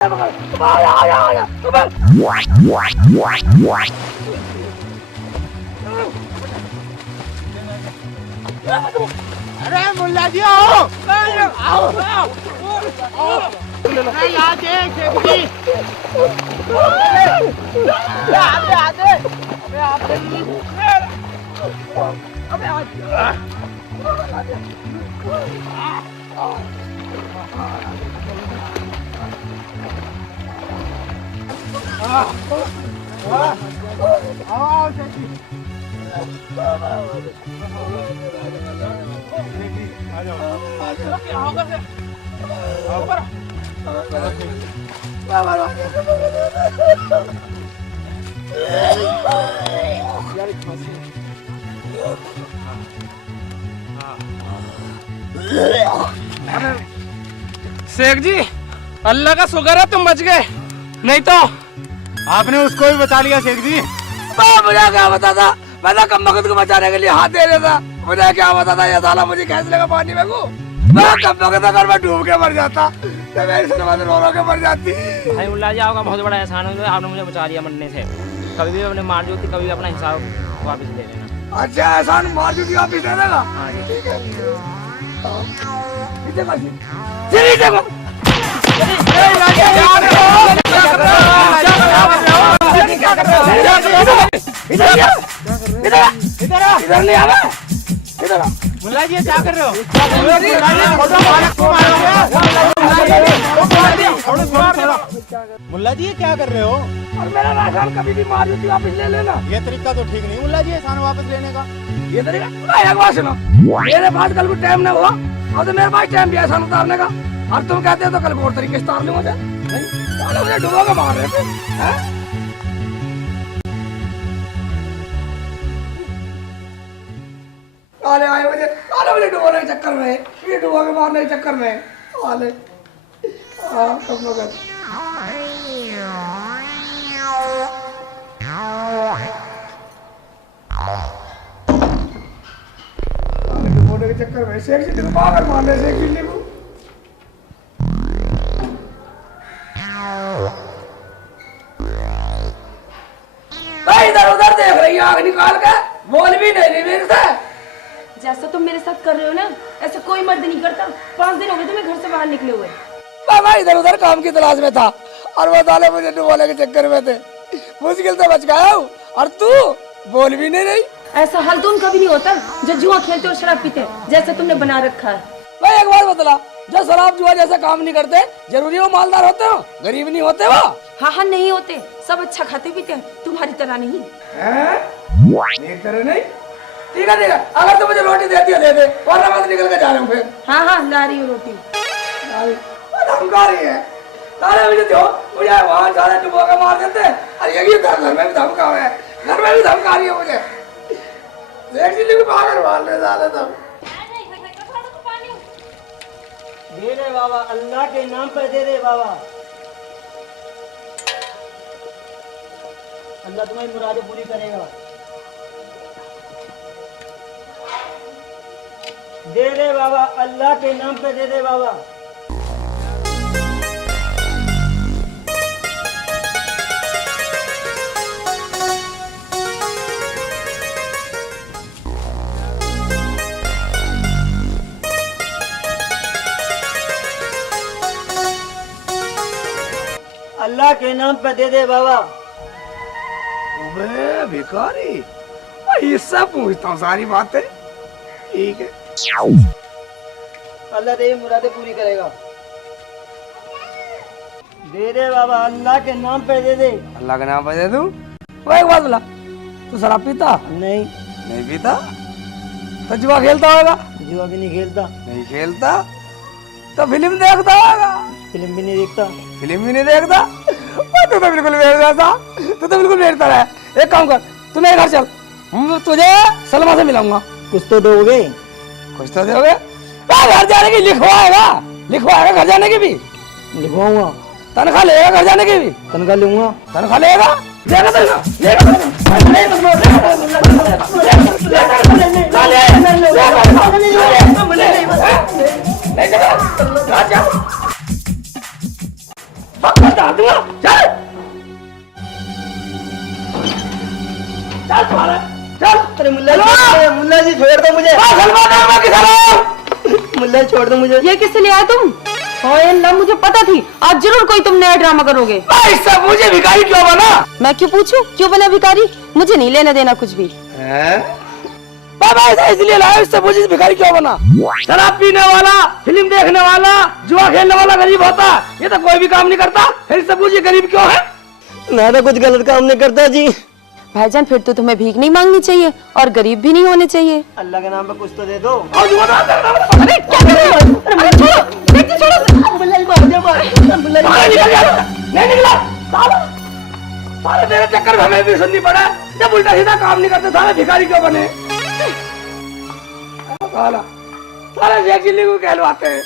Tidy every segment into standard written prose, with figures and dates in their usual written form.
अरे मुल्ला जी आओ आओ यहाँ देख शेख जी अल्लाह का शुक्र है तुम बच गए, नहीं तो आपने उसको भी बचा लिया शेख जी। मुझे क्या पता था, मैं तो कम वक्त को बचाने के लिए हाथ दे रहा था। मुझे क्या पता था ये साला मुझे कैसे लगा पानी में को, मैं कम वक्त अगर मैं डूब के मर जाता तो मेरी सलमान रो के मर जाती। भाई मुल्ला जी आपका बहुत बड़ा एहसान है, आपने मुझे बचा लिया मरने से। कभी भी अपने मार जोती, कभी अपना हिसाब वापस ले लेना। अच्छा एहसान मार जोती वापस दे देगा। हाँ जी ठीक है। मुल्ला जी क्या कर रहे हो? मुल्ला जी ये क्या कर रहे हो? और मेरा राशन कभी भी मार जोती वापस ले लेना। ये तरीका तो ठीक नहीं मुल्ला जी एहसान वापस लेने का। ये तरीका एक बात सुनो, मेरे पास कल को टाइम नहीं हुआ और तो मेरे पास टाइम भी एहसान उतारने का, और तुम कहते हो तो कल को और तरीके से उतार लूँ मुझे। नहीं मुझे डुबो के मार रहे थे। आले आए मुझे डुबोने के चक्कर में, ये डुबो के मारने के चक्कर में आले सब लोग डुबोने के चक्कर में शेख जी को पागल मार रहे शेख जी को। इधर उधर देख रही है, आग निकाल के बोल भी नहीं रही मेरे से। जैसा तुम मेरे साथ कर रहे हो ना, ऐसा कोई मर्द नहीं करता। 5 दिन हो गए तुम्हें घर से बाहर निकले हुए। बाबा इधर उधर काम की तलाश में था और वो साले मुझे डुबोने के चक्कर में थे, मुश्किल से बच गया हूँ और तू बोल भी नहीं रही। ऐसा हाल तो कभी नहीं होता जो जुआ खेलते और शराब पीते जैसे तुमने बना रखा है। भाई एक बार बतला, जो शराब जुआ जैसा काम नहीं करते जरूरी वो मालदार होते हो, गरीब नहीं होते वो। हाँ नहीं होते, सब अच्छा खाते पीते हैं, तुम्हारी तरह नहीं। मेरी तरह नहीं? ठीक है अगर तुम मुझे रोटी देती है दे दे, वरना मैं निकल के जा रहा हूँ फिर। हाँ ला रही हूँ रोटी। धमका रही है सारे मुझे दो, मुझे वहाँ सारे डुबो के मार देते और यही घर में भी धमका है, घर में भी धमका रही है मुझे। देख ली पागल मार रहे साले सब। दे दे बाबा, अल्लाह के नाम पर दे दे बाबा। अल्लाह तुम्हारी मुरादें पूरी करेगा। दे दे बाबा, अल्लाह के नाम पे दे दे बाबा। अल्लाह के नाम पे दे दे बाबा। अबे भिखारी, इससे पूछता हूँ सारी बातें। ठीक है अल्लाह तेरी मुरादें पूरी करेगा। दे दे बाबा, अल्लाह के नाम पे दे दे। अल्लाह के नाम पे दे दूं? वो एक बात बोला, तू शराब पीता? नहीं नहीं पीता तो जुआ खेलता होगा? जुआ भी नहीं खेलता। नहीं खेलता तो फिल्म देखता होगा? फिल्म भी नहीं देखता। फिल्म भी नहीं देखता? तू तो बिल्कुल बेवसा, तू तो बिल्कुल बेवसा है। एक काम कर, तू मेरे घर चल, तुझे सलमा से मिलाऊंगा। कुछ तो दोगे? कुछ तो दोगे? घर जाने की लिखवाएगा घर जाने की भी लिखवाऊंगा। तनख्वाह लेगा घर जाने की भी? तनख्वाह लूंगा। तनख्वाह लेगा? पक्का डाल दूंगा। चल चल तुम्हारा चल। अरे मुल्ला जी छोड़ दो मुझे। मुल्ला छोड़ दो मुझे। ये किससे ले आए तुम? ओए अल्लाह, मुझे पता थी आज जरूर कोई तुम नया ड्रामा करोगे। भाई सब मुझे भिखारी क्यों बना? मैं क्यों पूछूं क्यों बना भिखारी? मुझे नहीं लेना देना कुछ भी। बाबा ऐसा इसलिए लाया, इससे मुझे भिखारी क्यों बना? शराब पीने वाला, फिल्म देखने वाला, जुआ खेलने वाला गरीब होता, ये तो कोई भी काम नहीं करता, फिर इससे मुझे गरीब क्यों है? मैं तो कुछ गलत काम नहीं करता जी। भाईजान फिर तो तुम्हें भीख नहीं मांगनी चाहिए और गरीब भी नहीं होने चाहिए। अल्लाह के नाम पे कुछ तो दे दो। और जुआ ना करना। अरे क्या कर रहे हो? अरे छोड़ो, देखिए छोड़ो। मुल्ला जी मार दे मार। मुल्ला जी बाहर निकल गया, नहीं निकला। साला साले तेरे चक्कर में हमें भी सुननी पड़ा, जब उल्टा सीधा काम नहीं करते साले भिखारी क्यों बने? साला साले शेख चिल्ली को कहलवाते हैं।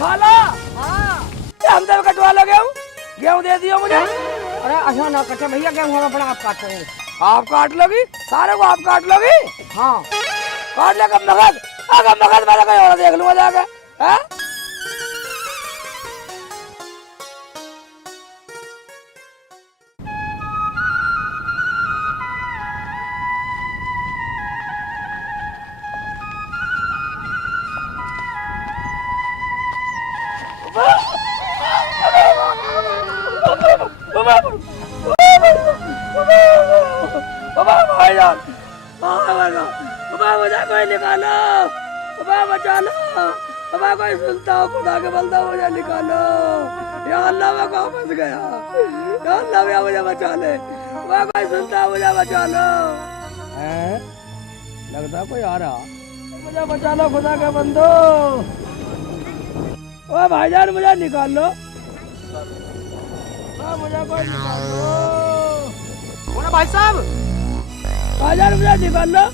खाला हम तो कटवा लो गेहूं दे दियो मुझे। अरे अच्छा ना कटे भैया गेहूं हम अपना आप काटते हैं। आप काट लोगी, सारे को आप काट लोगी। हाँ काट ले कब नगद, कब नगद मैंने कहीं और देख लूंगा जाके। हैं भाईजान, मुझे कोई निकालो, बचा लो, कोई सुनता हो खुदा के बंदा मुझे निकालो। या अल्लाह मैं कहाँ फंस गया, या अल्लाह भैया मुझे बचा ले, कोई सुनता मुझे बचा लो। लगता कोई आ रहा, मुझे बचा लो खुदा के बंदो। ओ भाईजान मुझे निकाल लो, मुझे कोई निकाल लो। भाई साहब, भाईजान मुझे निकाल लो।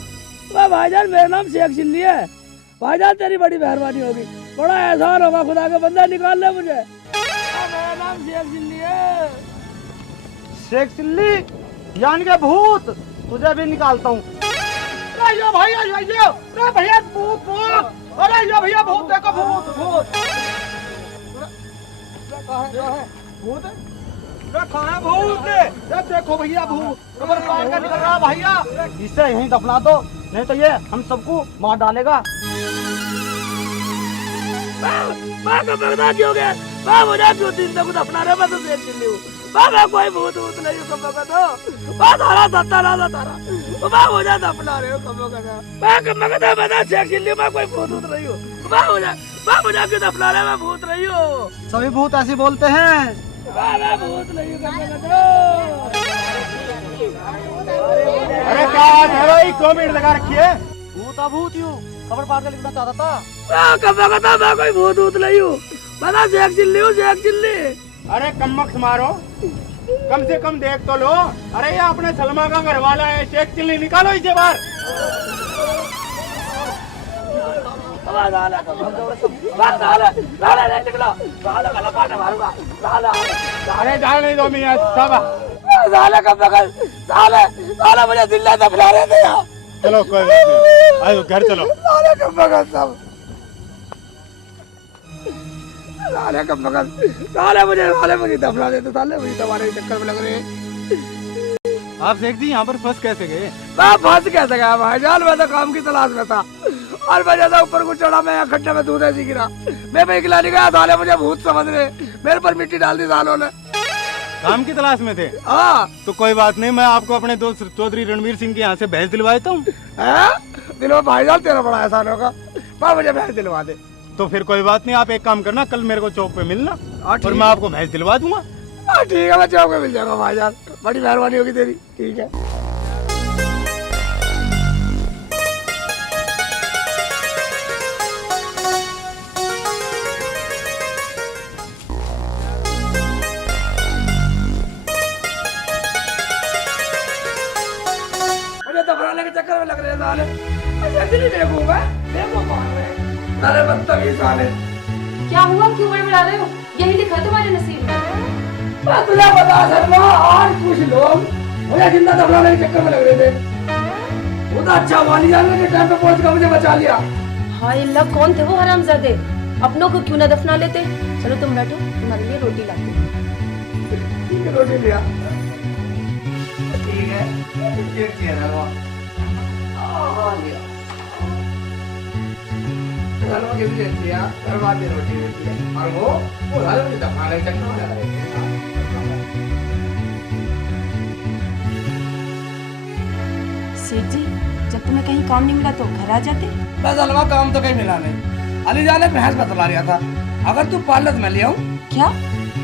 भाईजान मेरा नाम शेख चिल्ली है, भाईजान तेरी बड़ी मेहरबानी होगी, बड़ा एहसान होगा, खुदा का बंदा निकाल ले मुझे। मेरा नाम शेख चिल्ली है। शेख चिल्ली यानी के भूत, तुझे भी निकालता हूँ। भैया भैया भूत भूत, अरे यो भैया भूत देखो, भूत भूत भूत रखा है भूत। देखो भैया भूत कबर पार का निकल रहा भैया, इसे यहीं दफना दो, नहीं तो ये हम सबको मार डालेगा। क्यों गया मुझे क्यों दिन तक दफना रहे? मैं तो शेख चिल्ली हूँ, मैं कोई भूत भूत नहीं हूँ। कब तारा मुझे दफना रहे हो? मैं शेख चिल्ली, मैं कोई भूत भूत नहीं हूँ। मुझे क्यों दफना रहे? मैं भूत नहीं हूँ। सभी भूत ऐसे बोलते हैं। मैं भूत नहीं हूँ। अरे क्या बात है भाई, 2 मिनट लगा रखी है। भूत अभूत यूं खबर पार के लिखना चाहता था। मैं कोई भूत भूत नहीं हूँ, मैं शेख चिल्ली हूँ, शेख चिल्ली। अरे कमबख्त मारो, कम से कम देख तो लो। अरे ये अपने सलमा का घर वाला है, शेख चिल्ली, निकालो इसे बाहर। अरे जाने नहीं दो मियां सब। मुझे दिल्ला दफना रहे थे यहाँ। चलो कोई बात नहीं, आयो घर चलो। मुझे दफना देते, साले मुझे तुम्हारे चक्कर में लग रहे हैं। आप शेख जी यहाँ पर फंस कैसे गए? मैं फंस कैसे गया भाईजान? मैं तो काम की तलाश में था और मैं ज्यादा ऊपर को चढ़ा, मैं यहाँ खड्डे में दूध ऐसी गिरा, मैं निकला नहीं गया। साले मुझे भूत समझ रहे, मेरे पर मिट्टी डाल दी सालों ने। काम की तलाश में थे? हाँ। तो कोई बात नहीं, मैं आपको अपने दोस्त चौधरी रणवीर सिंह के यहाँ से भैंस दिलवाता हूँ। दिलवा भाईजान, तेरा बड़ा एहसान होगा, मुझे भैंस दिलवा दे। तो फिर कोई बात नहीं, आप एक काम करना, कल मेरे को चौक पे मिलना और मैं आपको भैंस दिलवा दूंगा। ठीक है, मैं चौक पे मिल जाऊंगा भाईजान, बड़ी मेहरबानी होगी तेरी। ठीक है। चक्कर में लग रहे साले। ऐसे नहीं देखूंगा, देखो कौन है। अरे बदतमीज साले। क्या हुआ, क्यों बड़बड़ा रहे हो? यही लिखा तुम्हारे नसीब में। बस तुझे बता शर्मा, आज कुछ लोग मुझे जिंदा दफनाने के चक्कर में लग रहे थे। वो तो अच्छा वाली जान के टाइम पे पहुंच कर मुझे बचा लिया। हाय अल्लाह, कौन थे वो हरामजादे? अपनों को क्यों ना दफना लेते? चलो तुम बैठो, तुम्हारे लिए रोटी लाती हूँ। ठीक है, रोटी लिया। ठीक है, ठीक है ना वो। लिया। घर में किसी देती है, घर बाद में रोटी देती है। और वो घर में दफनाने के चक्कर में लग रहे थे। सेठ जी, जब तुम्हें कहीं काम नहीं मिला तो घर आ जाते। बस अलवा काम तो कहीं मिला नहीं। अली जान ने भैंस बतला रहा था, अगर तू पाल तो मैं ले आऊं। क्या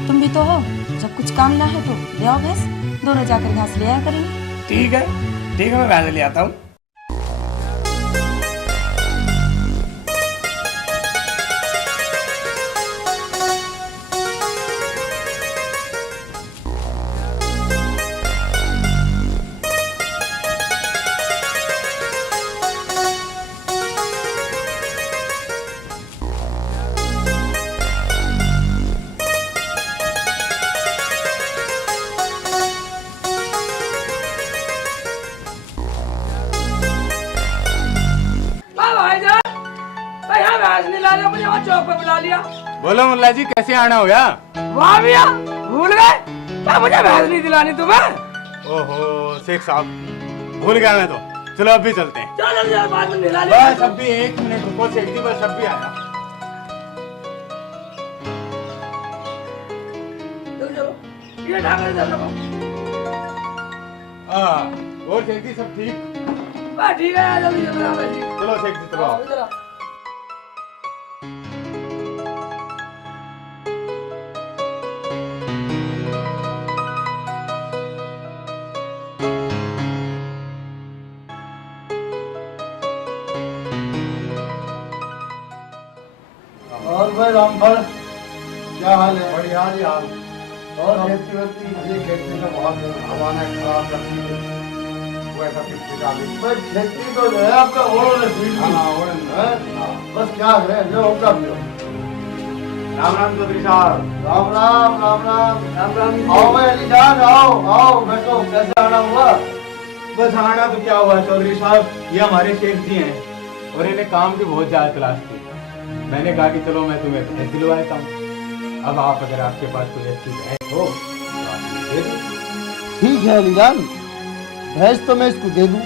तुम भी तो हो? जब कुछ काम ना है तो ले आओ भैंस, दोनों जाकर घास ले आया करेंगे। ठीक है, ठीक है, मैं भैंस ले आता हूँ। मुझे वहाँ चौक पे बुला लिया। बोलो मुल्ला जी, कैसे आना हो गया? वाह भैया, भूल गए क्या मुझे भैंस नहीं दिलानी तुम्हें? ओहो शेख साहब, भूल गया मैं तो। चलो अब भी चलते हैं। चलो जल्दी बाद में दिला लिया। बस अब भी 1 मिनट रुको शेख जी, बस अब भी आया। चलो ये ढाका इधर रखो। और शेख जी सब ठीक? बस ठीक है, जल्दी जल्दी आओ जी। चलो शेख जी चलो। इधर आओ। और भाई रामफल, क्या हाल है? बढ़िया जी हाल। और खेती वेती? ये खेती का बहुत हवा ने खराब कर दी है। वो ऐसा किसी का भी भाई खेती तो जो है आपका ओढ़ ने पीट दी। हाँ ओढ़ ने। बस क्या है, जो होगा भी हो। राम राम चौधरी साहब। राम राम राम राम। राम राम। आओ भाई अली जान, आओ आओ बैठो। कैसे आना हुआ? बस आना तो क्या हुआ चौधरी साहब, ये हमारे शेख जी हैं और इन्हें काम की बहुत ज्यादा तलाश थी। मैंने कहा कि चलो मैं तुम्हें भैंस दिलवा देता हूँ। अब आप अगर आपके पास कोई अच्छी भैंस हो तो आप मुझे दे दो। ठीक है अली जान, भैंस तो मैं इसको दे दूं,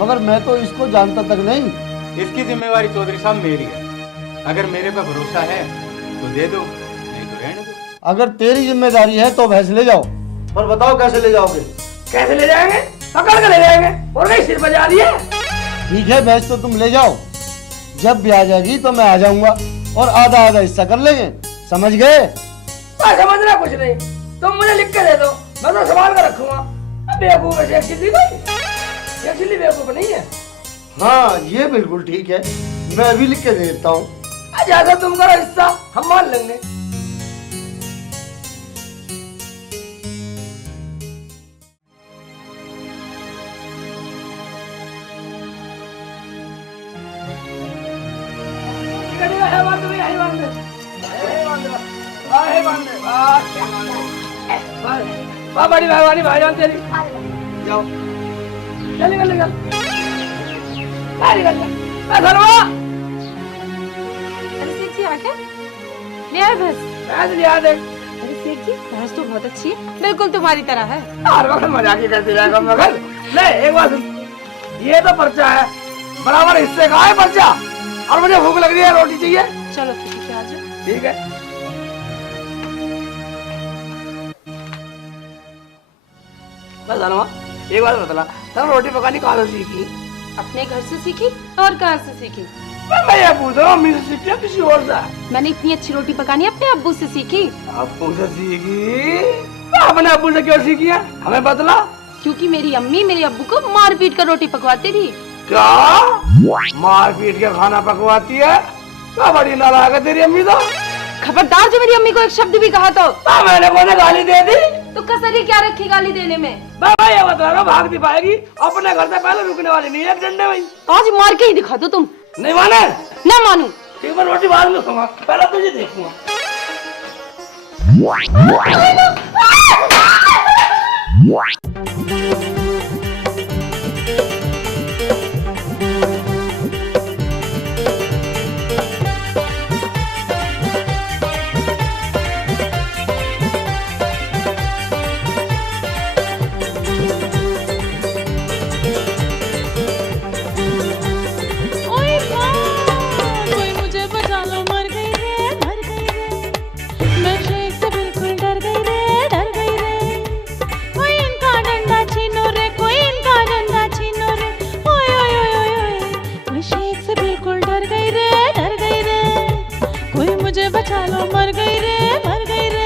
मगर मैं तो इसको जानता तक नहीं। इसकी जिम्मेवारी चौधरी साहब मेरी है। अगर मेरे पे भरोसा है तो दे दो, नहीं तो रहने दो। अगर तेरी जिम्मेदारी है तो भैंस ले जाओ, पर बताओ कैसे ले जाओगे? कैसे ले जाएंगे? पकड़ कर ले जाएंगे। और कहीं सिर बजा रही है। ठीक है, भैंस तो तुम ले जाओ, जब भी आ जाएगी तो मैं आ जाऊंगा और आधा आधा हिस्सा कर लेंगे, समझ गए? समझना कुछ नहीं, तुम मुझे लिख के दे दो, मैं तो संभाल कर रखूंगा। बेवकूफ है शेख चिल्ली कोई? शेख चिल्ली बेवकूफ नहीं है। हाँ ये बिल्कुल ठीक है, मैं अभी लिख के दे देता हूँ। ज्यादा तुम करो हिस्सा, हम मान लेंगे। बड़ी मेहरबानी भाईजान तेरी। जाओ चल निकल निकल निकल। अरे सेठ जी आके ले आए भैंस? भैंस लिया दे। अरे सेठ जी, भैंस तो बहुत अच्छी है, बिल्कुल तुम्हारी तरह है। हर वक्त मजाक ही करते रहेगा मगर। ले एक बात सुन, ये तो पर्चा है, बराबर हिस्से का है पर्चा। और मुझे भूख लग रही है, रोटी चाहिए। चलो ठीक है, आ जाओ। ठीक है। बस अनवा एक बात बतला, तब रोटी पकानी कहाँ से सीखी? अपने घर से सीखी, और कहाँ से सीखी? मैं ये पूछ रहा हूँ, अम्मी से सीखी या किसी और से? मैंने इतनी अच्छी रोटी पकानी अपने अब्बू से सीखी। अब्बू से सीखी? अपने अब्बू से क्यों सीखी है, हमें बतला। क्योंकि मेरी अम्मी मेरे अब्बू को मार पीट कर रोटी पकवाती थी। क्या मार पीट के खाना पकवाती है? क्या बड़ी नालायक है तेरी अम्मी तो। खबरदार, जो मेरी अम्मी को एक शब्द भी कहा तो मैंने कोने गाली दे दी। तो कसर ही क्या रखी गाली देने में? मैं भाई ये बता रहा हूँ, भाग नहीं पाएगी। अपने घर से पहले रुकने वाली नहीं है एक डंडे में। आज मार के ही दिखा दो तुम। नहीं माने? ना मानू। ठीक है, रोटी बाद में खाऊंगा, पहले तुझे देखूंगा। बचा लो, मर गई रे, मर गई रे।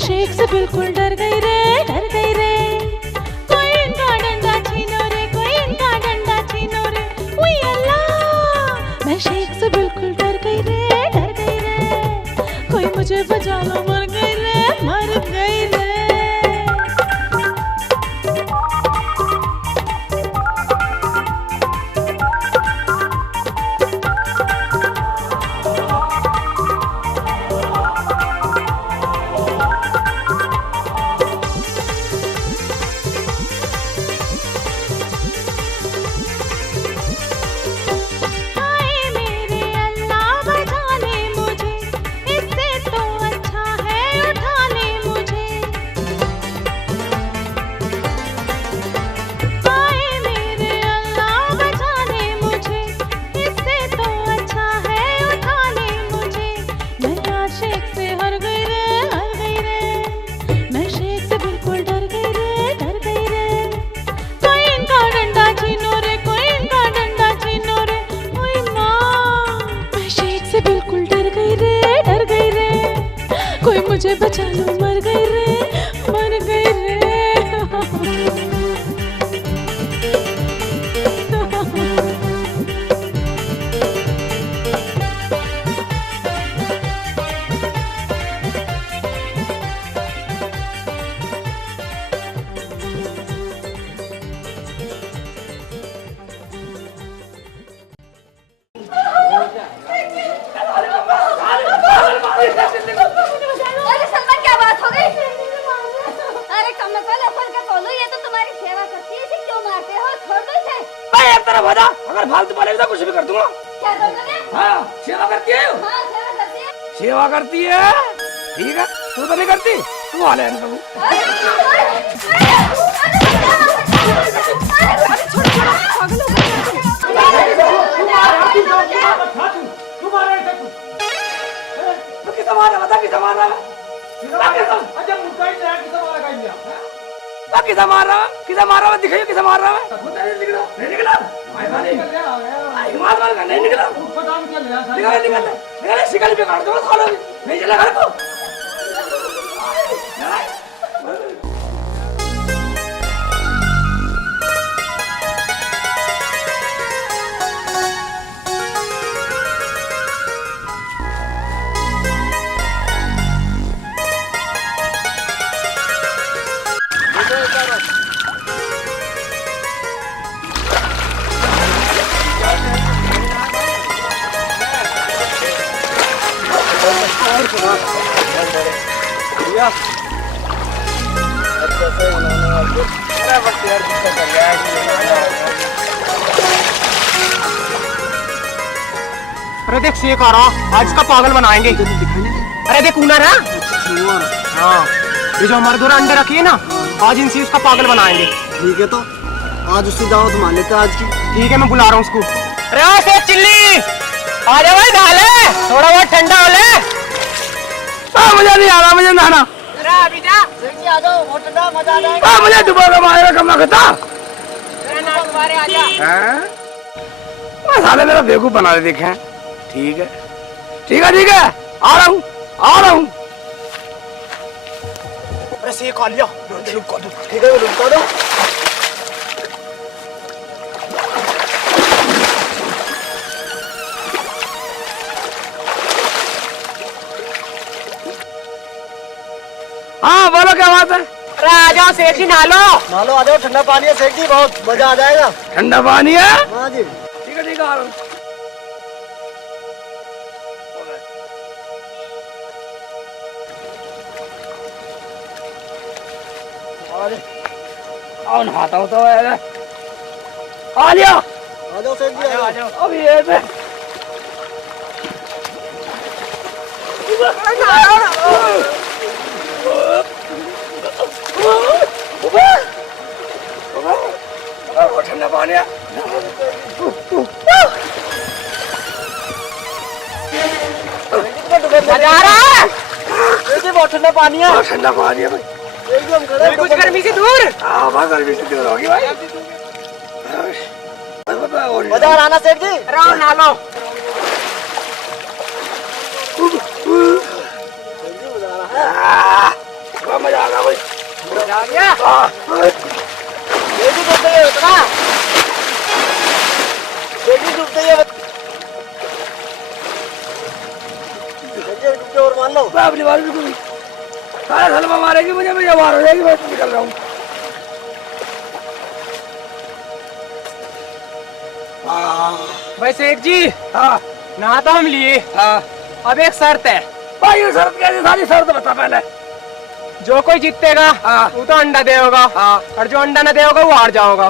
शेख से बिल्कुल डर गई रे, डर गई रे। कोई इनका डंडा छीनो रे, कोई इनका डंडा छीनो रे। ओए अल्लाह, मैं शेख से बिल्कुल डर गई रे, डर गई रे। कोई मुझे बचा लो, मर गई रे, मर गई रे। मुझे बचा लो, मर गई रे, मर गई रे। अगर फालतू बोलेगी तो कुछ भी कर दूंगा। क्या कर दोगे? हाँ, सेवा करती है। हाँ, सेवा करती है। सेवा करती है, ठीक है। तू तो नहीं करती, तू हाले किसे मारा बता किसे मार रहा है किसे मार रहा है दिखाइए किसे मार रहा है नहीं निकला नहीं निकला शिकल पे काट दो नहीं चला घर को अरे देख शेख आ रहा, आज इसका पागल बनाएंगे। अरे देख ऊनर है। हाँ, ये जो हमारे द्वारा अंडे रखी है ना, आज इनसे उसका पागल बनाएंगे। ठीक है तो आज उससे दावत मान लेते हैं आज की। ठीक है, मैं बुला रहा हूँ उसको। अरे ओ शेख चिल्ली, आ जा भाई, नहा ले, थोड़ा बहुत ठंडा हो ले। मजा नहीं आ रहा, मुझे नहाना। अभी जा, आ जाओ, बहुत ठंडा, मजा आ जाएगा। मुझे डुबोगा मारेगा कम खता। तुम्हारे आ जा। साले मेरा बेवकूफ बना दे देखे। ठीक है ठीक है ठीक है, आ रहा हूँ आ रहा हूँ। अरे शेख आ लिया। ठीक है, रुक दो। हाँ बोलो क्या बात है। अरे आ जाओ शेख जी, नहा लो। नालो आ जाओ, ठंडा पानी है सेठ जी, बहुत मजा आ जाएगा। ठंडा पानी है। हाँ जी ठीक है आ रहा हूँ। और नहाता हूँ तो आ लिया। आ जाओ सेठ जी, आ जाओ। अब ये पे ठंडा पानी है। मजा आ रहा है। सेठ जी बहुत ठंडा पानी है। ठंडा पानी है भाई, एकदम खड़े कुछ गर्मी से दूर। हाँ बहुत गर्मी से दूर होगी भाई। मजा आ रहा ना सेठ जी। अरे नहा लो। मजा आ रहा भाई, मजा आ गया। सेठ जी डूबते ही उतना, सेठ जी डूबते ही डूबते और मान लो। मैं अपनी बात बिल्कुल सारा सलमा मारेगी मुझे, मुझे मार हो जाएगी, मैं निकल रहा हूँ। भाई शेख जी, हाँ नहा तो हम लिए, हाँ अब एक शर्त है। भाई ये शर्त कैसी, सारी शर्त बता पहले। जो कोई जीतेगा हाँ। वो तो अंडा देगा, हाँ। और जो अंडा न देगा वो हार जाओगा।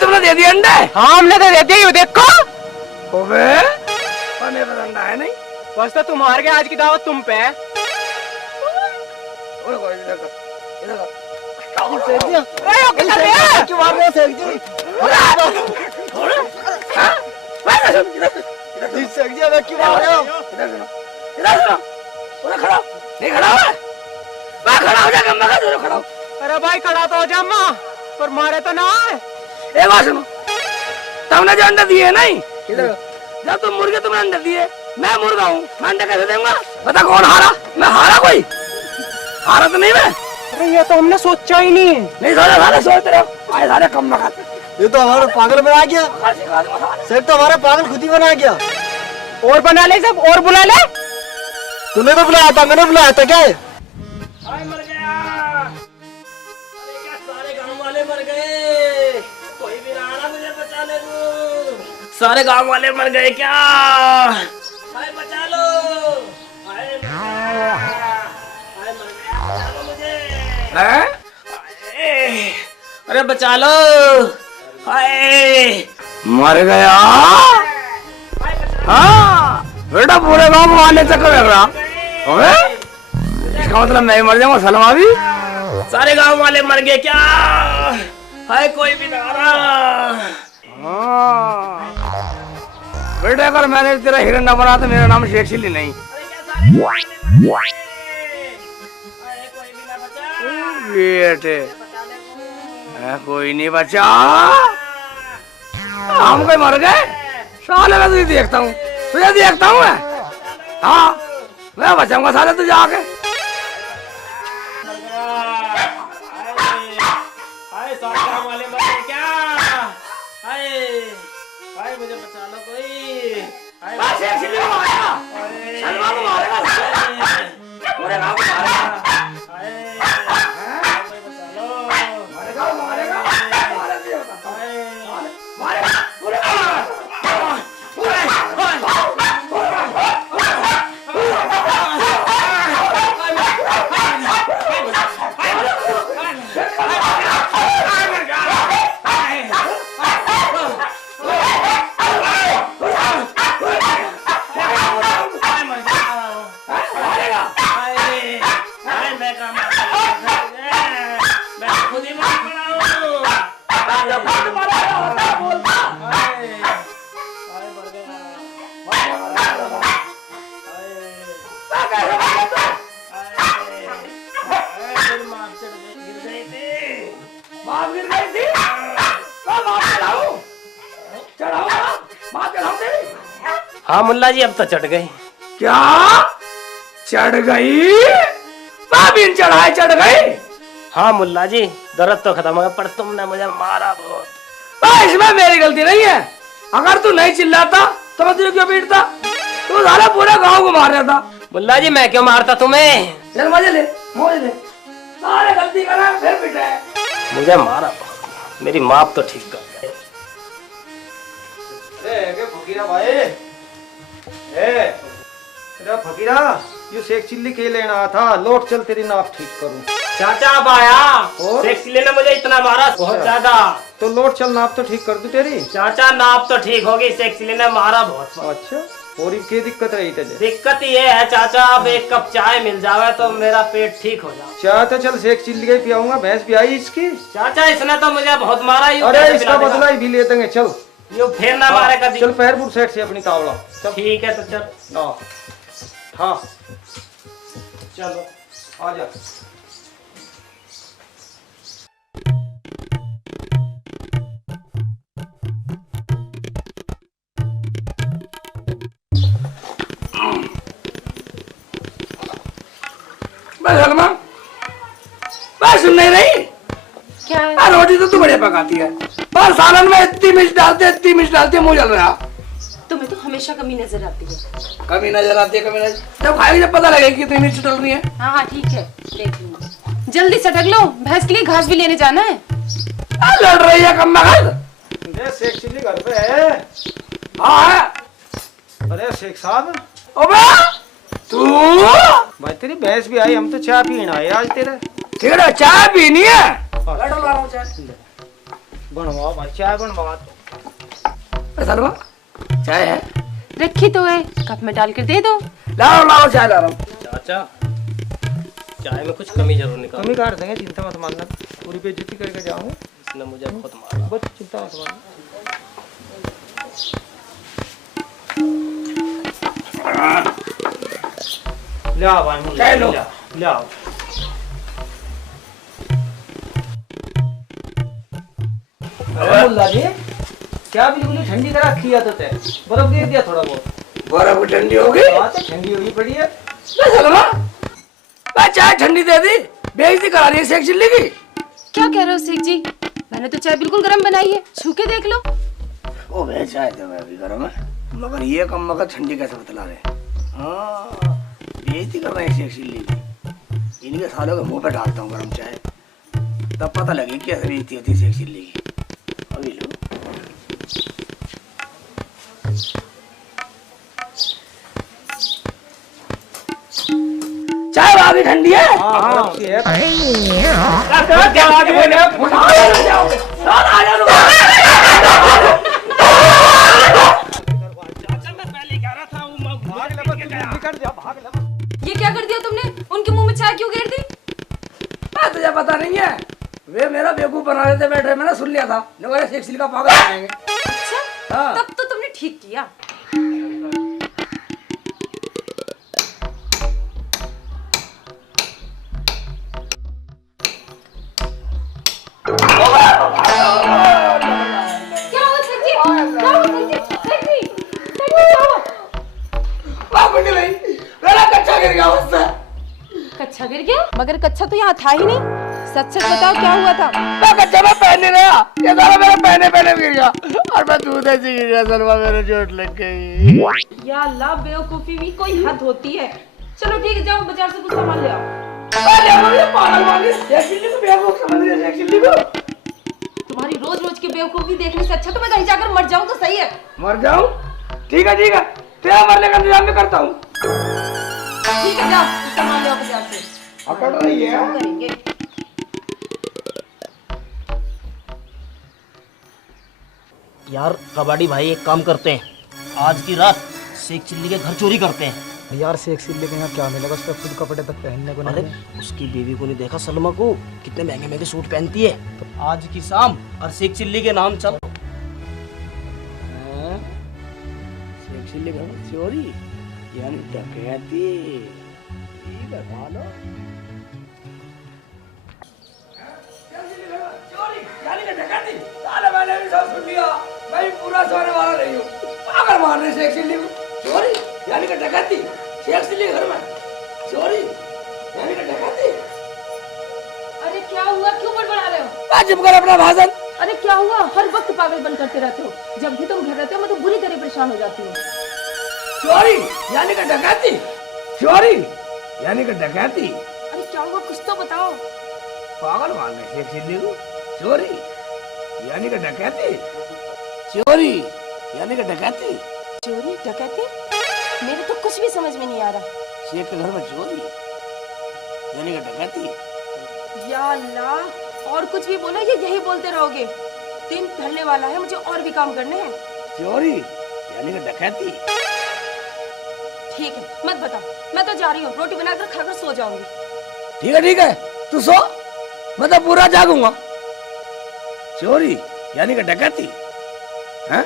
तुमने दे दिया अंडे? हाँ हमने तो दे दिया, ये देखो। ओबे मेरे पास अंडा है नहीं। बस तो तुम हार गए, आज की दावत तुम पे है। क्यों मार रहे हो सेठ जी? सेठ जी हमें क्यों मार रहे हो? खड़ा नहीं खड़ा हुआ, मैं खड़ा हो जाएगा, मैं खड़ा हूँ। अरे भाई खड़ा तो हो जा अम्मा, पर मारे तो ना है। एक बात सुनो, तुमने जो अंडे दिए नहीं, जब तुम मुर्गे तुमने अंडे दिए, मैं मुर्गा हूँ, मैं अंडे कैसे दूंगा? बता कौन हारा? मैं हारा? कोई हारा तो नहीं मैं। अरे ये तो हमने सोचा ही नहीं। नहीं सोचा, सारे सोचते रहो, आए सारे कम मकाते। ये तो हमारा पागल बना गया सेठ, तो हमारा पागल खुद ही बना गया। और बना ले सब, और बुला ले। तूने तो बुलाया था, मैंने बुलाया था क्या? मर गया। अरे क्या सारे गांव वाले मर गए, कोई भी ना आना मुझे बचा ले। सारे गांव वाले मर गए क्या? हाय बचा लो, हाय मर गया, बचा लो मुझे। हैं? अरे बचा लो, हाय मर गया। हाँ बेटा पूरे गांव में आने चक्कर लग रहा। इसका मतलब मैं ही मर जाऊंगा, सलमा भी। सारे गांव वाले मर गए क्या? हाय कोई भी ना आ रहा। बेटा अगर मैंने तेरा हिरन ना बना तो मेरा नाम शेख चिल्ली नहीं। बेटे कोई नहीं बचा, हम कोई मर गए साले? मैं तुझे देखता हूँ, तुझे देखता हूँ मैं। हाँ मैं बचाऊंगा साले तुझे आके। मुझे बचा लो कोई। हाँ मुल्ला जी अब तो चढ़ गई। क्या चढ़ गई? बाबीन चढ़ाए चढ़ गई? हाँ मुल्ला जी दर्द तो खत्म हो गया पर तुमने मुझे मारा बहुत। इसमें मेरी गलती नहीं है। अगर तू नहीं चिल्लाता तो मैं तुझे क्यों पीटता? तू सारा पूरे गांव को मार रहा था। मुल्ला जी मैं क्यों मारता तुम्हें? चल मजे ले मौज ले, सारे गलती करा फिर पीटे। मुझे मारा बहुत, मेरी माप तो ठीक कर। फकीरा भाई, तेरा फकीरा यू शेख चिल्ली के लेना था, लौट चल तेरी नाप ठीक करूं। चाचा अब आया, शेख चिल्ली ने मुझे इतना मारा बहुत ज्यादा। तो लौट चल नाप तो ठीक कर दूं तेरी। चाचा नाप तो ठीक होगी, शेख चिल्ली ने मारा बहुत। अच्छा और क्या दिक्कत रही तुझे? दिक्कत ये है चाचा अब एक कप चाय मिल जावे तो मेरा पेट ठीक हो जाए। चाय तो चल शेख चिल्ली का पियाऊंगा, भैंस भी आई इसकी। चाचा इसने तो मुझे बहुत मारा। अरे इसका बदला भी ले देंगे, चल यो फिर ना मारे कभी। चल पैरपुर सेठ से अपनी तावड़ा। ठीक है तो चल। हाँ चलो आ जा। मैं सुन नहीं रही क्या? रोटी तो तू बढ़िया पकाती है, पर सालन में इतनी मिर्च डालते मुंह जल रहा। तुम्हें तो हमेशा कमी नजर आती है। कमी नजर आती है, कमी नजर जब खाएगी जब पता लगेगी कितनी मिर्च डल रही है। हाँ हाँ ठीक है देख लूंगी। जल्दी सटक लो, भैंस के लिए घास भी लेने जाना है। लड़ रही है कम शेख चिल्ली घर पे है। हाँ है। अरे शेख साहब तू भाई तेरी भैंस भी आई, हम तो चाय पीने आए आज तेरे। तेरा चाय पीनी है? बनवा भाई चाय बनवा। सलमा चाय है? रखी तो है, कप में डाल कर दे दो। लाओ चाय ला रहा हूँ। चाचा चाय में कुछ कमी जरूर निकाल। कमी काट देंगे, चिंता मत मानना, पूरी बेइज्जती करके जाऊंगा। इसने मुझे बहुत मारा, बस चिंता मत मानना। ले आओ भाई मुल्ला, चाय लो। ले आओ। अरे मुल्ला जी क्या बिल्कुल ही ठंडी तरह किया तो ते बर्फ दे दिया थोड़ा बहुत। बर्फ ठंडी हो गई? बात है ठंडी हुई पड़ी है। सलमा मैं चाय ठंडी दे दी, बेइज्जती करा रही है शेख चिल्ली की। क्या कह रहे हो शेख जी? मैंने तो चाय बिल्कुल गर्म बनाई है, छू के देख लो। ओ भाई चाय तो मैं भी गर्म है, मगर ये कम मगर ठंडी कैसे बतला रहे? हाँ बेइज्जती कर रहे हैं शेख चिल्ली की। इनके सालों के मुंह पे डालता हूँ गर्म चाय, तब पता लगे कि ऐसी बेइज्जती होती है शेख चिल्ली की। अभी लो चाय भाभी ठंडी है। बर्फ सी है। ये क्या कर दिया तुमने? उनके मुंह में चाय क्यों गिर दी? तुझे पता नहीं है, वे मेरा बेवकूफ बना रहे थे बैठे, मैंने सुन लिया था। ने बोला शेख चिल्ली का पागल बनाएंगे। अच्छा हाँ। तब तो तुमने ठीक किया। क्या हुआ सच्ची? क्या हुआ सच्ची? सच्ची? सच्ची क्या हुआ? वाह बुड्ढी भाई, मेरा कच्चा गिर गया उससे। कच्छा गिर गया? मगर कच्छा तो यहाँ था ही नहीं। सच सच बताओ क्या हुआ था? मैं कच्चा में पहन नहीं रहा, ये सारा मेरा पहने पहने गिर गया और मैं दूध ऐसे गिर गया। सलमा मेरे चोट लग गई। या अल्लाह, बेवकूफी भी कोई हद होती है। चलो ठीक है, जाओ बाजार से कुछ सामान ले आओ। अरे वो ये पागल वाली शेख चिल्ली को बेवकूफ समझ रही है। शेख चिल्ली को तुम्हारी रोज रोज की बेवकूफी देखने से अच्छा तो मैं कहीं जाकर मर जाऊं तो सही है। मर जाऊं? ठीक है तेरा मरने का इंतजाम मैं करता हूँ। ठीक है, जाओ सामान ले आओ बाजार से। अकड़ रही है। हम करेंगे। यार कबाड़ी भाई, एक काम करते हैं, आज की रात शेख चिल्ली के घर चोरी करते हैं। यार शेख चिल्ली के यहाँ क्या मिलेगा, उसका खुद कपड़े तक पहनने को अरे नहीं। उसकी बीवी को नहीं देखा सलमा को, कितने महंगे महंगे सूट पहनती है। तो आज की शाम और शेख चिल्ली के नाम चल। शेख चिल्ली का चोरी यानी डकैती। ठीक है मानो चोरी यानी डकैती। साले मैंने भी सब सुन लिया, मैं भी पूरा सोने वाला नहीं हूँ। पागल मार रहे शेख चिल्ली को। चोरी यानी डकैती, शेख चिल्ली घर में चोरी यानी डकैती। अरे क्या हुआ, क्यों बड़बड़ा रहे हो? चुप कर अपना भाषण। अरे क्या हुआ, हर वक्त पागलपन करते रहते हो। जब भी तुम घर रहते हो मैं तो बुरी तरह परेशान हो जाती हूँ। चोरी यानी डकैती, चोरी यानी डकैती। अरे क्या हुआ, कुछ तो बताओ। पागल मान रहे शेख चिल्ली को। चोरी यानी डकैती, चोरी यानी डकैती। चोरी डकैती? मेरे तो कुछ भी समझ में नहीं आ रहा। शेख के घर में चोरी यानी डकैती। या अल्लाह, और कुछ भी बोलो या यही बोलते रहोगे? दिन ढलने वाला है, मुझे और भी काम करने हैं। चोरी यानी डकैती। ठीक है मत बताओ, मैं तो जा रही हूँ, रोटी बनाकर खाकर सो जाऊंगी। ठीक है तू सो, मैं तो पूरा जागूंगा। चोरी यानी डकैती। हैं?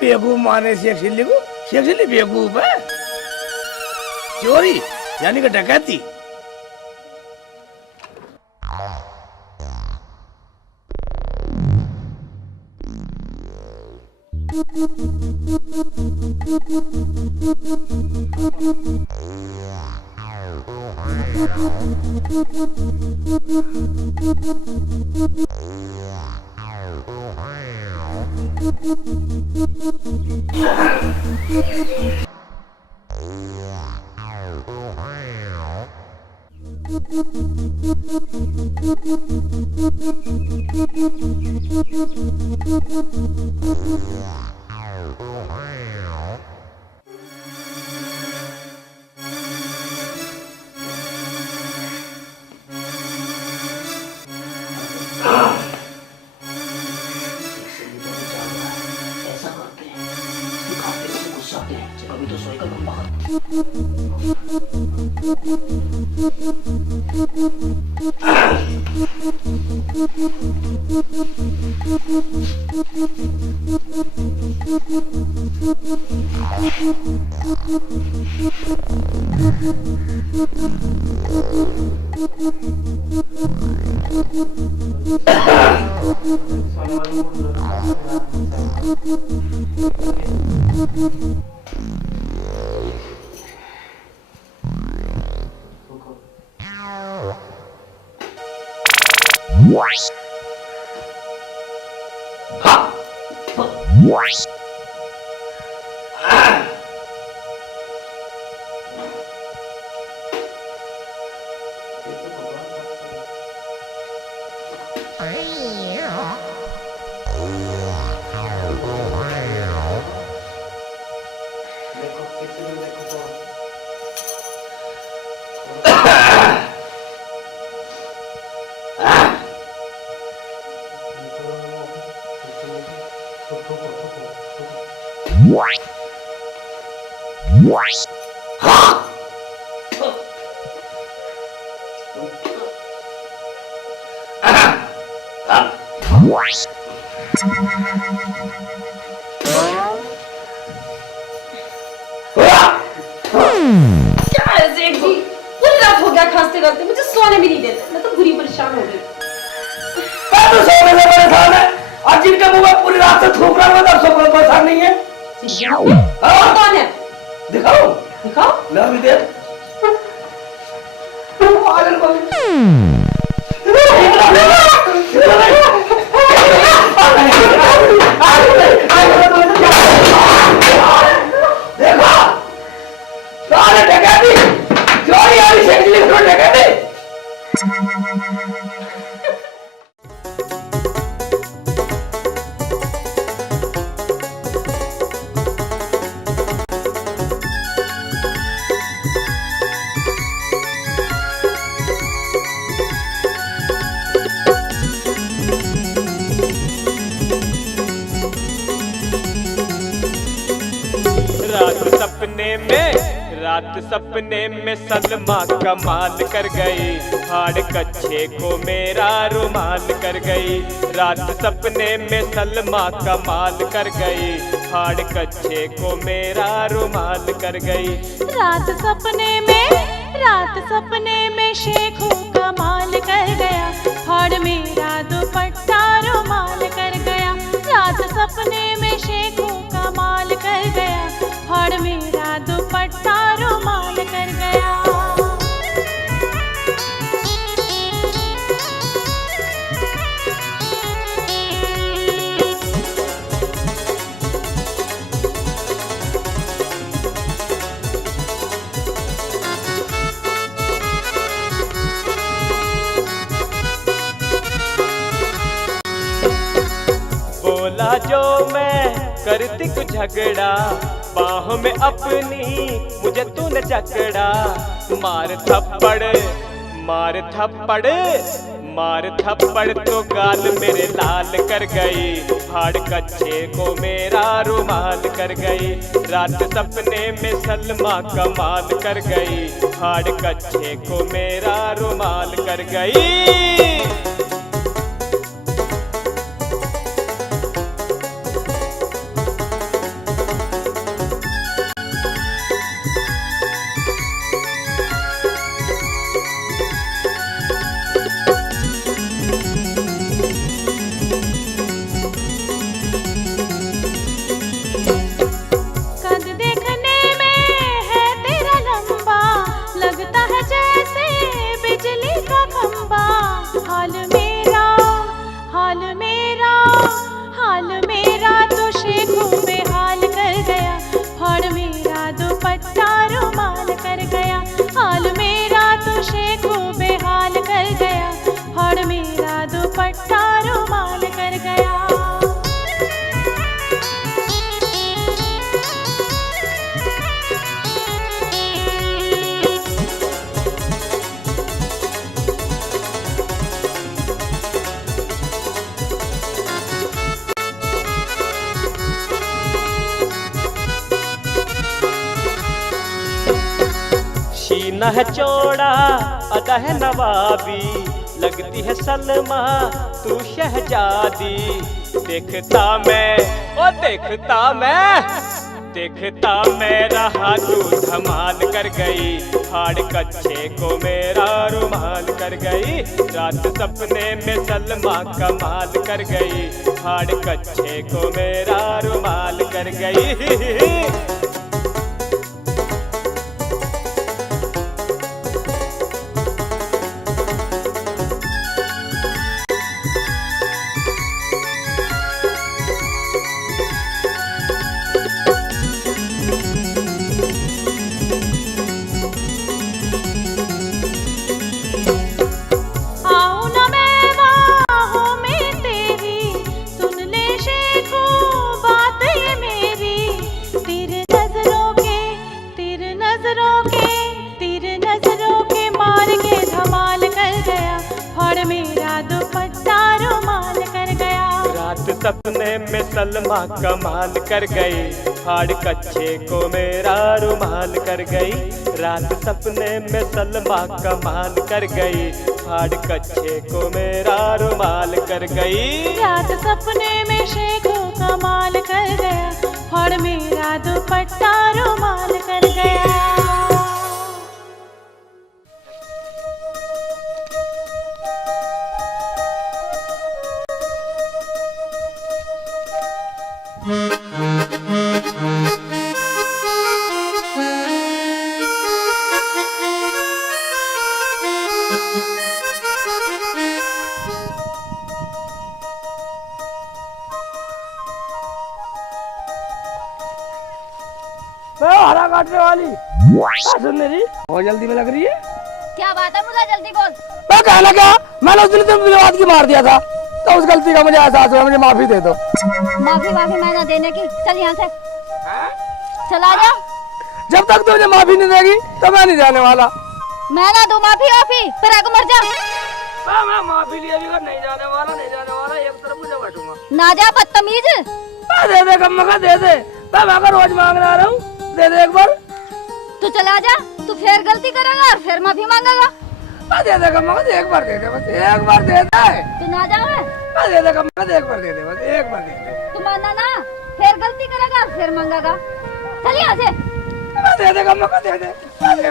बेवकूफ माने शेख चिल्ली को। शेख चिल्ली बेवकूफ है। चोरी यानी डकैती। ऐसा करते हैं, दिखाते हैं, गुस्साते हैं, कभी तो सोएगा कम बाहर। क्या है सेठ जी, पूरी रात हो गया खांसते खांसते, मुझे सोने भी नहीं देते, मैं तो बुरी परेशान हो गई। तो सोने से परेशान है, और जिनके मुंह में पूरी रात से थूक रहा है तब सो परेशान नहीं है। हाँ कौन है? दिखाओ दिखाओ। मैं भी देख पागल को देखो सारे डकैती चोरी वाली शेख जी को डकैती। रात सपने में सलमा कमाल कर गई, हाड़ कच्छे को मेरा रुमाल कर गई। रात सपने में सलमा कमाल कर गई, हाड़ कच्छे को मेरा रुमाल कर गई। रात सपने में शेखू कमाल कर गया, हाड़ मेरा दुपट्टा रुमाल कर गया। रात सपने में शेखू कमाल कर गया, हाड़ मेरा दुपट्टा रुमाल कर गया। बोला जो मैं करती कुछ झगड़ा, बाहों में अपनी मुझे तूने जकड़ा। मार थप्पड़ मार थप्पड़ मार थप्पड़ तो गाल मेरे लाल कर गई, हाड़ कच्छे को मेरा रुमाल कर गई। रात सपने में सलमा कमाल कर गई, हाड़ कच्छे को मेरा रुमाल कर गई। हाल मेरा तो शेखू बेहाल कर गया, हाड़ मेरा दुपट्टा रुमाल कर गया। हाल मेरा तो शेखू बेहाल कर गया, हाड़ मेरा दुपट्टा रुमाल कर गया। सीना है चौड़ा अदा है नवाबी, लगती है सलमा तू शहजादी। देखता मैं रहा तू धमाल कर गई, हाड़ कच्छे को मेरा रुमाल कर गई। रात सपने में सलमा कमाल कर गई, हाड़ कच्छे को मेरा रुमाल कर गई। सपने में सलमा कमाल कर गई, फाड़ कच्छे को मेरा रुमाल कर गई, रात सपने में सलमा कमाल कर गई, फाड़ कच्छे को मेरा रुमाल कर गई। रात सपने में शेखो कमाल कर गया, और मेरा दुपट्टा रुमाल कर गया। हरा काटने वाली सुनने जी बहुत जल्दी में लग रही है। क्या बात है मुझे जल्दी बोल। मैं कहना क्या, मैंने उस दिन तुम विवाद की मार दिया था, तो उस गलती का मुझे एहसास हुआ, मुझे माफी दे दो। माफी मैं ना देने की, चल यहाँ से चला जा। जब तक तुझे माफी नहीं देगी तो मैं नहीं जाने वाला। मैं ना दूं माफी फिर आगे मर जा। मैं माफी लिए भी नहीं जाने वाला, एक तरफ मुझे बैठूंगा। ना जा बदतमीज। दे दे कम्मा का दे दे, मैं रोज मांग रहा हूँ, दे दे एक बार। तू चला जा, तू फिर गलती करेगा और फिर माफी मांगेगा। दे दे कम्मा का, एक बार दे दे, बस एक बार दे दे। तू ना जा, दे दे कम्मा का, एक बार दे दे, बस एक बार दे दे। तू मानना ना, फिर गलती करेगा और फिर मांगेगा। चल यहाँ से। दे दे कम्मा का, दे दे।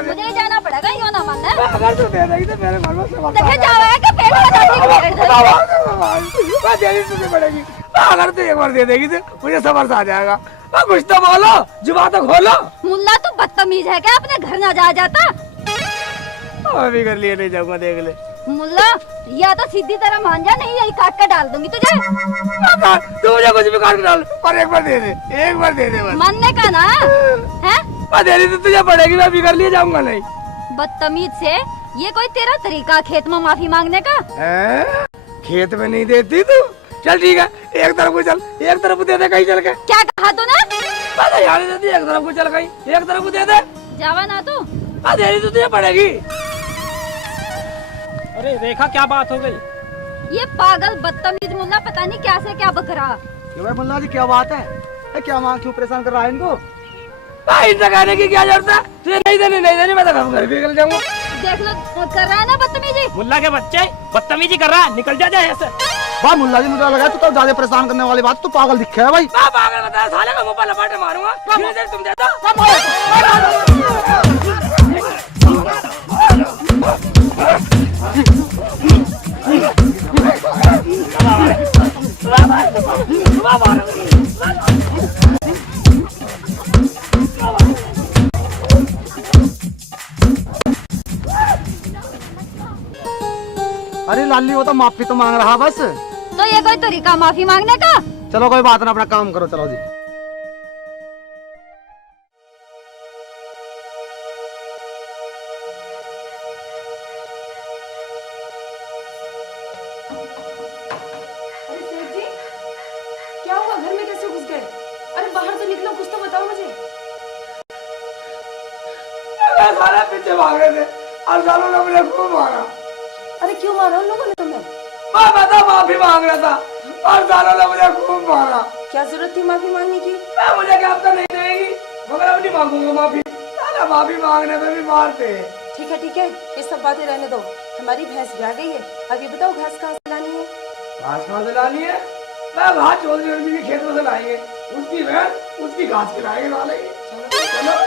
मुझे ही जाना पड़ेगा, यो ना मानना। अगर तू दे देगी तो मेरे घर में सब देखे जा रहा है कि फिर मैं देनी तुझे पड़ेगी। अगर तू एक बार दे देगी तो मुझे समझ आ जाएगा। कुछ तो बोलो, जुबान तो खोलो। मुल्ला तू बदतमीज है क्या, अपने घर ना जा जाता। अभी कर लिए नहीं जाऊंगा, देख ले। मुल्ला या तो सीधी तरह मान जा, नहीं यही काट कर डाल दूंगी तुझे। तू मुझे कुछ भी काट के डाल, पर एक बार दे दे, एक बार दे दे बस। मानने का ना है? देनी तो तुझे पड़ेगी, मैं भी कर लिए जाऊंगा नहीं। बदतमीज से, ये कोई तेरा तरीका खेत में माफी मांगने का है? खेत में नहीं देती तू, चल ठीक है, एक तरफ को चल, एक तरफ को दे दे कहीं चल के। क्या कहा तूने? यहाँ नहीं देती, एक तरफ को चल कहीं, एक तरफ को दे दे। जावा ना तू। देनी तो तुझे पड़ेगी। अरे रेखा क्या बात हो गई? ये पागल बदतमीज मुल्ला पता नहीं क्या से क्या बक रहा। मुल्ला जी क्या बात है, क्या मांग क्यों परेशान कर रहा है इनको? इनसे कहने की क्या जरूरत है, तुझे नहीं देनी मैं तो घर भी निकल जाऊंगा। देख लो कर रहा है ना बदतमीजी। मुल्ला के बच्चे बदतमीजी कर रहा है, निकल जा ऐसे। वाह मुल्ला जी, मुझे लगा तू तो ज्यादा परेशान करने वाली बात, तू पागल दिखे है भाई। पागल बताया, साले का मुंह पर लपाटे मारूंगा, तुम दे दो। अरे लाली, वो तो माफी तो मांग रहा बस। तो ये कोई तरीका माफी मांगने का? चलो कोई बात ना, अपना काम करो, चलो जी। अरे सेठ जी, क्या हुआ? घर में कैसे घुस गए? अरे बाहर तो निकलो, कुछ तो बताओ मुझे। साले पीछे भाग रहे थे और सालों ने मुझे खूब मारा। अरे क्यों मारा उन लोगों ने तुम्हें? मैं बता माफी मांग रहा था और सालों ने मुझे खूब मारा। क्या जरूरत थी माफी मांगने की? मुझे क्या पता नहीं देगी, मगर अब नहीं मांगूंगा माफी। साला माफी मांगने में भी मारते हैं। ठीक है, ये सब बातें रहने दो। हमारी भैंस भी आ गई है, अब ये बताओ घास कहाँ से लानी है? घास कहाँ से लानी है? मैं घास चौधरी के खेत में से लाएंगे, उसकी भैंस उसकी घास खिलाएंगे, ला लेंगे। चलो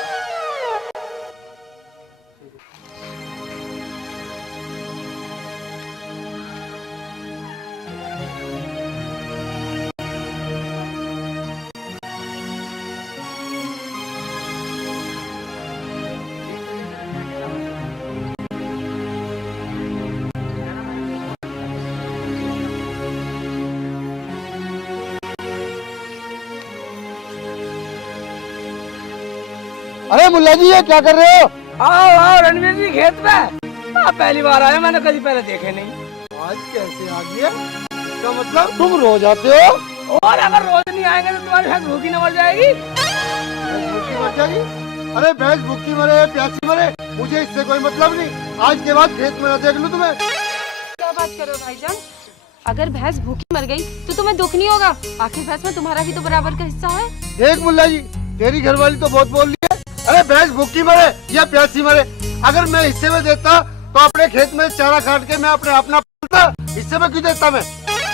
अरे मुल्ला जी, ये क्या कर रहे हो? आओ रणवीर जी खेत पे। आप पहली बार आए, मैंने कभी पहले देखे नहीं। आज कैसे आ गया? क्या मतलब तुम रोज आते हो? और अगर रोज नहीं आएंगे तो तुम्हारी भैंस भूखी न मर जाएगी। भूखी मर जाएगी? अरे भैंस भूखी मरे प्यासी मरे, मुझे इससे कोई मतलब नहीं। आज के बाद खेत में न देख लूं तुम्हें। क्या बात कर रहे हो भाईजान? अगर भैंस भूखी मर गई तो तुम्हें दुख नहीं होगा? आखिर भैंस में तुम्हारा भी तो बराबर का हिस्सा है। देख मुल्ला जी, तेरी घरवाली तो बहुत बोल रही है। अरे भैंस भूखी मरे या प्यासी मरे, अगर मैं हिस्से में देता तो अपने खेत में चारा काट के मैं अपना पालता, हिस्से में क्यों देता मैं?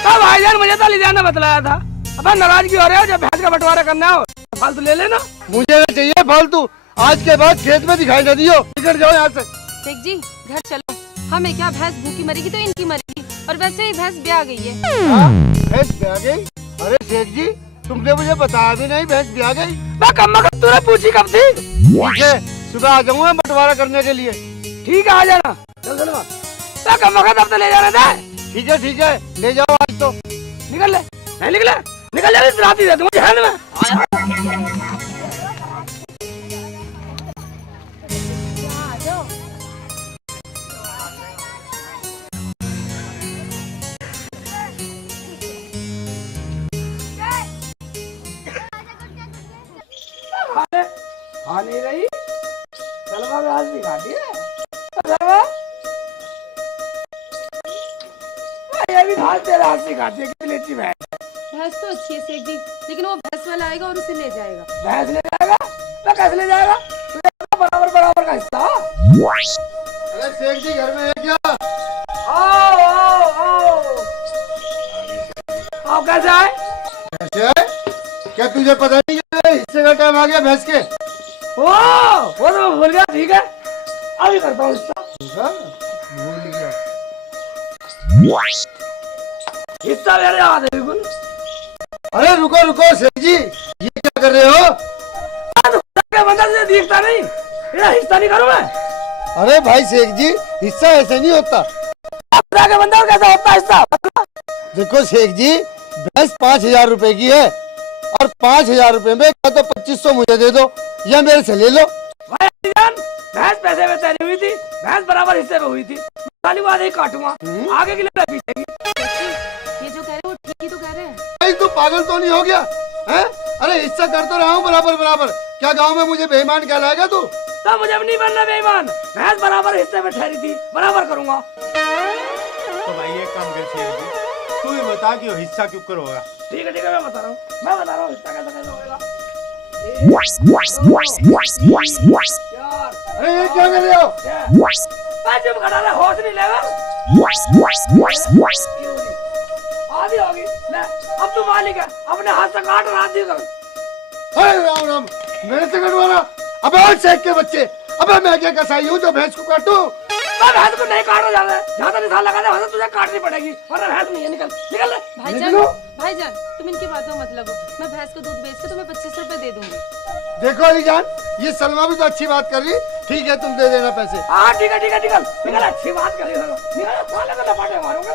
भाईजान मुझे तो ले जाना बतलाया था। अब नाराजगी हो रहे हो, जब भैंस का बंटवारा करना हो फालतू ले लेना। मुझे ना चाहिए फालतू, आज के बाद खेत में दिखाई न दियो, निकल जाओ यहाँ से। शेख जी घर चलो, हमें क्या, भैंस भूखी मरेगी तो इनकी मरेगी, और वैसे ही भैंस ब्याह गई है। भैंस ब्याह गई? अरे शेख जी तुमने मुझे बताया भी नहीं भैंस ब्याह गई। तूने पूछी कब थी? ठीक है सुबह आ जाऊंगा बंटवारा करने के लिए। ठीक है आ जाना। चल चल अब तो ले जाना था। ठीक है ले जाओ आज तो। निकल ले, नहीं निकल जा, राती दे दूंगा जहन में। हाँ नहीं रही सलमा में आज दिखाती है। सलमा ये भी घास तेरा हाथ से काटती है, कितनी अच्छी भैंस तो अच्छी है शेख जी, लेकिन वो भैंस वाला आएगा और उसे ले जाएगा। भैंस ले जाएगा तो कैसे ले जाएगा? बराबर का हिस्सा। अरे शेख जी घर में है क्या? आओ कैसे आए? कैसे आए? क्या तुझे पता नहीं कि हिस्से का टाइम आ गया भैंस के? वो तो मैं भूल गया। ठीक है अभी करता हूँ हिस्सा। भूल गया। हिस्सा मेरे याद है बिल्कुल। अरे रुको शेख जी, ये क्या कर रहे हो? बंदा तुझे दिखता नहीं, मेरा हिस्सा नहीं करूँ मैं। अरे भाई शेख जी हिस्सा ऐसे नहीं होता। के बंदा और कैसा होता है हिस्सा? देखो शेख जी भैंस 5,000 रुपए की है, और 5,000 रुपए में या तो 2500 मुझे दे दो या मेरे से ले लो। भैंस पैसे में तैयारी हुई थी, भैंस बराबर हिस्से में हुई थी। खाली वो आधे ही काटूंगा, आगे की ले पीछे की। ये जो कह रहे हैं वो ठीक ही तो कह रहे हैं। भाई तू पागल तो नहीं हो गया है? अरे हिस्सा कर तो रहा हूँ बराबर, क्या गांव में मुझे बेईमान कहलाएगा तू? तब मुझे भी नहीं बनना बेईमान। भैंस बराबर हिस्से में ठहरी थी, बराबर करूंगा। तो भाई एक काम कर शेख जी, तू ही बता कि वो हिस्सा क्यों कर होगा। ठीक है मैं बता रहा हूँ हिस्सा कैसे होगा। अरे ये क्या कर रहे हो? जब घटा रहे होश नहीं लेगा। आधी होगी ले, अब तू मालिक है, अपने हाथ से काट रहा दी कर। अरे राम मेरे से कटवाना? अबे और शेख के बच्चे, अबे मैं क्या कसाई हूँ जो भैंस को काटूं? भैंस को नहीं काटा जाता है, जहाँ तक निशान लगा दे तुझे काटनी पड़ेगी, वरना भैंस नहीं है। निकल ले। भाईजान तुम इनकी बातों मत लगो, मैं भैंस को दूध बेच के तुम्हें 25 रुपए दे दूंगी। देखो अली जान, ये सलमा भी तो अच्छी बात कर रही। ठीक है तुम दे देना पैसे। हाँ ठीक है निकल अच्छी बात कर रही है। निकल साले को लपाटे मारूंगा।